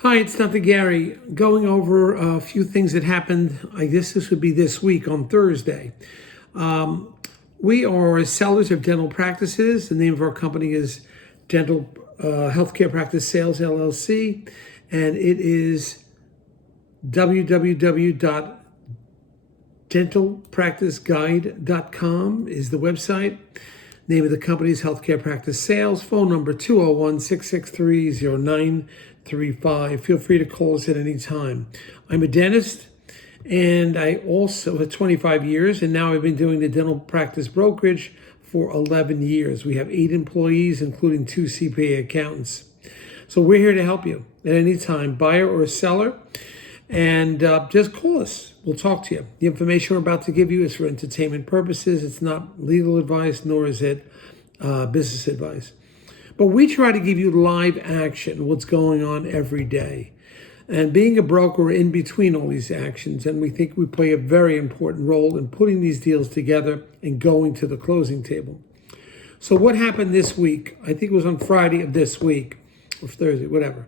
Hi, it's Dr. Gary, going over a few things that happened. I guess this would be this week on Thursday. We are sellers of dental practices. The name of our company is Dental Healthcare Practice Sales LLC, and it is www.dentalpracticeguide.com is the website. Name of the company is Healthcare Practice Sales. Phone number 201-663-0935. Feel free to call us at any time. I'm a dentist, and I also have 25 years, and now I've been doing the dental practice brokerage for 11 years. We have 8 employees, including 2 CPA accountants. So we're here to help you at any time, buyer or seller, and just call us. We'll talk to you. The information we're about to give you is for entertainment purposes. It's not legal advice, nor is it business advice. But we try to give you live action, what's going on every day. And being a broker, we're in between all these actions, and we think we play a very important role in putting these deals together and going to the closing table. So what happened this week? I think it was on Friday of this week, or Thursday, whatever.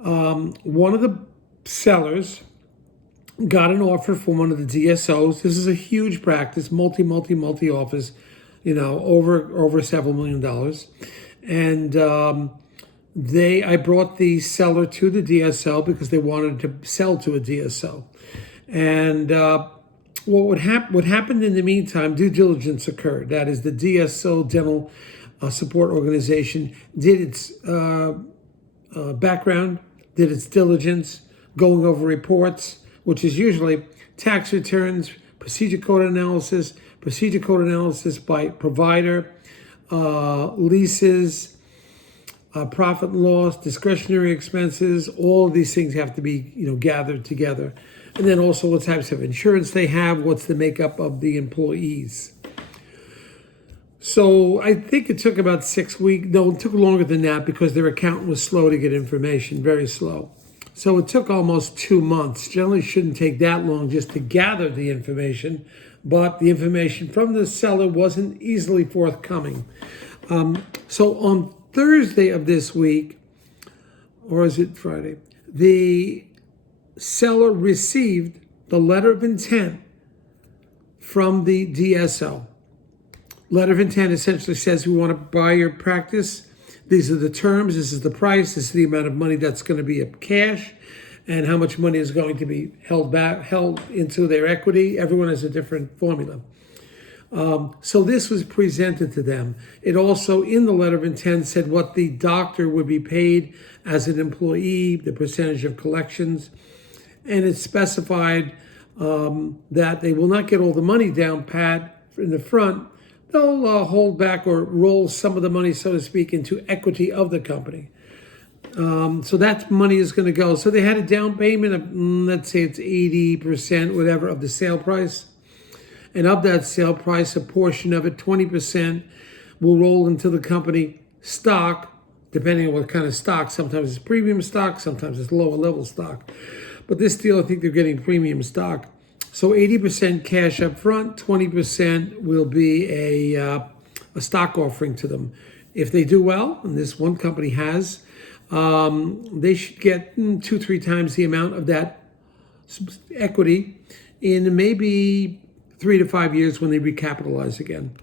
One of the sellers got an offer from one of the DSOs. This is a huge practice, multi office, over several $1 million. And I brought the seller to the DSO because they wanted to sell to a DSO. And what happened in the meantime, due diligence occurred. That is, the DSO Dental Support Organization did its background, did its diligence, going over reports, which is usually tax returns, procedure code analysis by provider, leases, profit and loss, discretionary expenses. All of these things have to be, gathered together. And then also what types of insurance they have, what's the makeup of the employees. So I think it took about 6 weeks. No, it took longer than that because their accountant was slow to get information, very slow. So it took almost 2 months. Generally shouldn't take that long just to gather the information, but the information from the seller wasn't easily forthcoming. So on Thursday of this week, or is it Friday, the seller received the letter of intent from the DSO. Letter of intent essentially says, we want to buy your practice. These are the terms, this is the price, this is the amount of money that's going to be of cash, and how much money is going to be held into their equity. Everyone has a different formula. So this was presented to them. It also, in the letter of intent, said what the doctor would be paid as an employee, the percentage of collections, and it specified that they will not get all the money down pat in the front. They'll hold back or roll some of the money, so to speak, into equity of the company. So that money is going to go. So they had a down payment of, let's say it's 80%, whatever, of the sale price. And of that sale price, a portion of it, 20%, will roll into the company stock, depending on what kind of stock. Sometimes it's premium stock, sometimes it's lower level stock. But this deal, I think they're getting premium stock. So 80% cash up front, 20% will be a stock offering to them. If they do well, and this one company has, they should get 2-3 times the amount of that equity in maybe 3 to 5 years when they recapitalize again.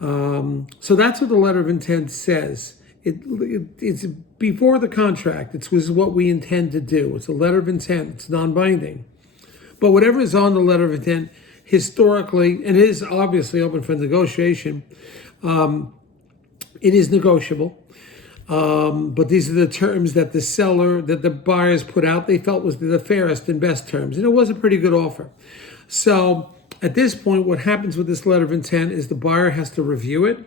So that's what the letter of intent says. It's before the contract. This is what we intend to do. It's a letter of intent. It's non-binding. But whatever is on the letter of intent, historically, and it is obviously open for negotiation, it is negotiable. But these are the terms that the buyers put out, they felt was the fairest and best terms. And it was a pretty good offer. So at this point, what happens with this letter of intent is the buyer has to review it.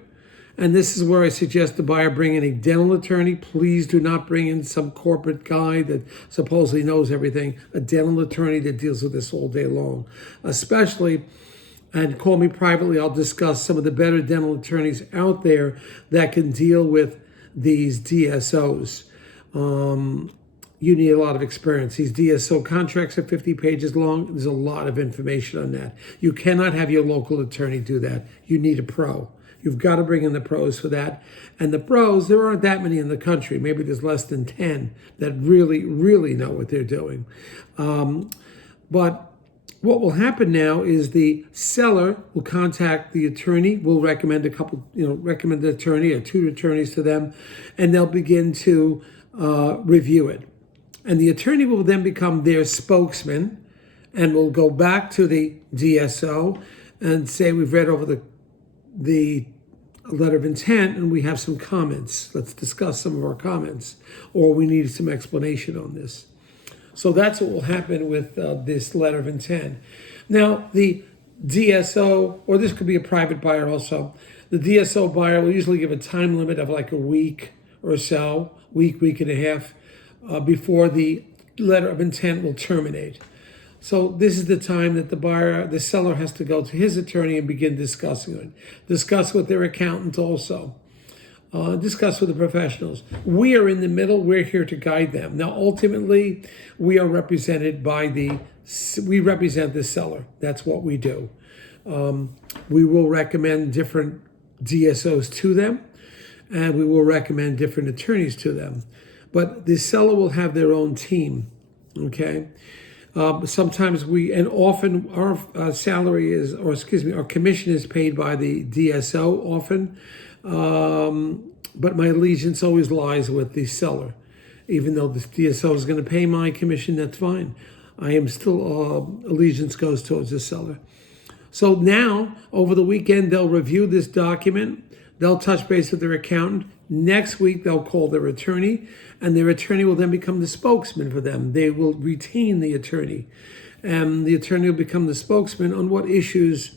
And this is where I suggest the buyer bring in a dental attorney. Please do not bring in some corporate guy that supposedly knows everything. A dental attorney that deals with this all day long. Especially, and call me privately, I'll discuss some of the better dental attorneys out there that can deal with these DSOs. You need a lot of experience. These DSO contracts are 50 pages long. There's a lot of information on that. You cannot have your local attorney do that. You need a pro. You've got to bring in the pros for that. And the pros, there aren't that many in the country. Maybe there's less than 10 that really, really know what they're doing. But what will happen now is the seller will contact the attorney, will recommend recommend an attorney or two attorneys to them, and they'll begin to review it. And the attorney will then become their spokesman and will go back to the DSO and say, we've read over the letter of intent and we have some comments. Let's discuss some of our comments, or we need some explanation on this. So that's what will happen with this letter of intent. Now, the DSO, or this could be a private buyer also, the DSO buyer will usually give a time limit of like a week or so, week and a half, before the letter of intent will terminate. So this is the time that the seller has to go to his attorney and begin discussing it. Discuss with their accountant also. Discuss with the professionals. We are in the middle. We're here to guide them. Now, ultimately, we are represented by we represent the seller. That's what we do. We will recommend different DSOs to them, and we will recommend different attorneys to them. But the seller will have their own team, okay? Sometimes often our salary is, our commission is paid by the DSO often. But my allegiance always lies with the seller. Even though the DSO is going to pay my commission, that's fine. I am still, allegiance goes towards the seller. So now, over the weekend, they'll review this document. They'll touch base with their accountant. Next week, they'll call their attorney, and their attorney will then become the spokesman for them. They will retain the attorney, and the attorney will become the spokesman on what issues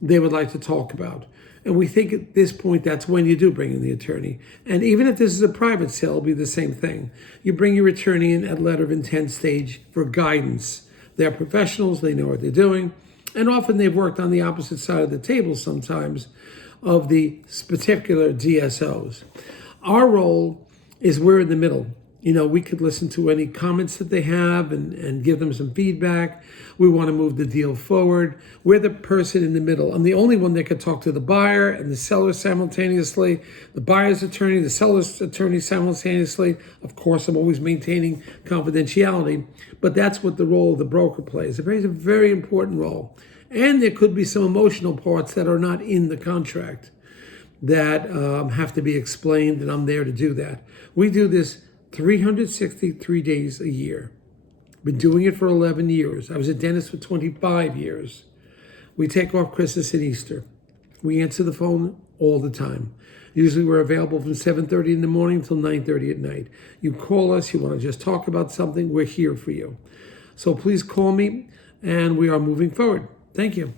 they would like to talk about. And we think at this point, that's when you do bring in the attorney. And even if this is a private sale, it'll be the same thing. You bring your attorney in at letter of intent stage for guidance. They're professionals, they know what they're doing. And often they've worked on the opposite side of the table sometimes of the particular DSOs. Our role is we're in the middle. We could listen to any comments that they have and give them some feedback. We want to move the deal forward. We're the person in the middle. I'm the only one that could talk to the buyer and the seller simultaneously, the buyer's attorney, the seller's attorney simultaneously. Of course, I'm always maintaining confidentiality, but that's what the role of the broker plays. It plays a very important role. And there could be some emotional parts that are not in the contract that have to be explained, and I'm there to do that. We do this 363 days a year. Been doing it for 11 years. I was a dentist for 25 years. We take off Christmas and Easter. We answer the phone all the time. Usually we're available from 7:30 in the morning until 9:30 at night. You call us, you want to just talk about something, we're here for you. So please call me, and we are moving forward. Thank you.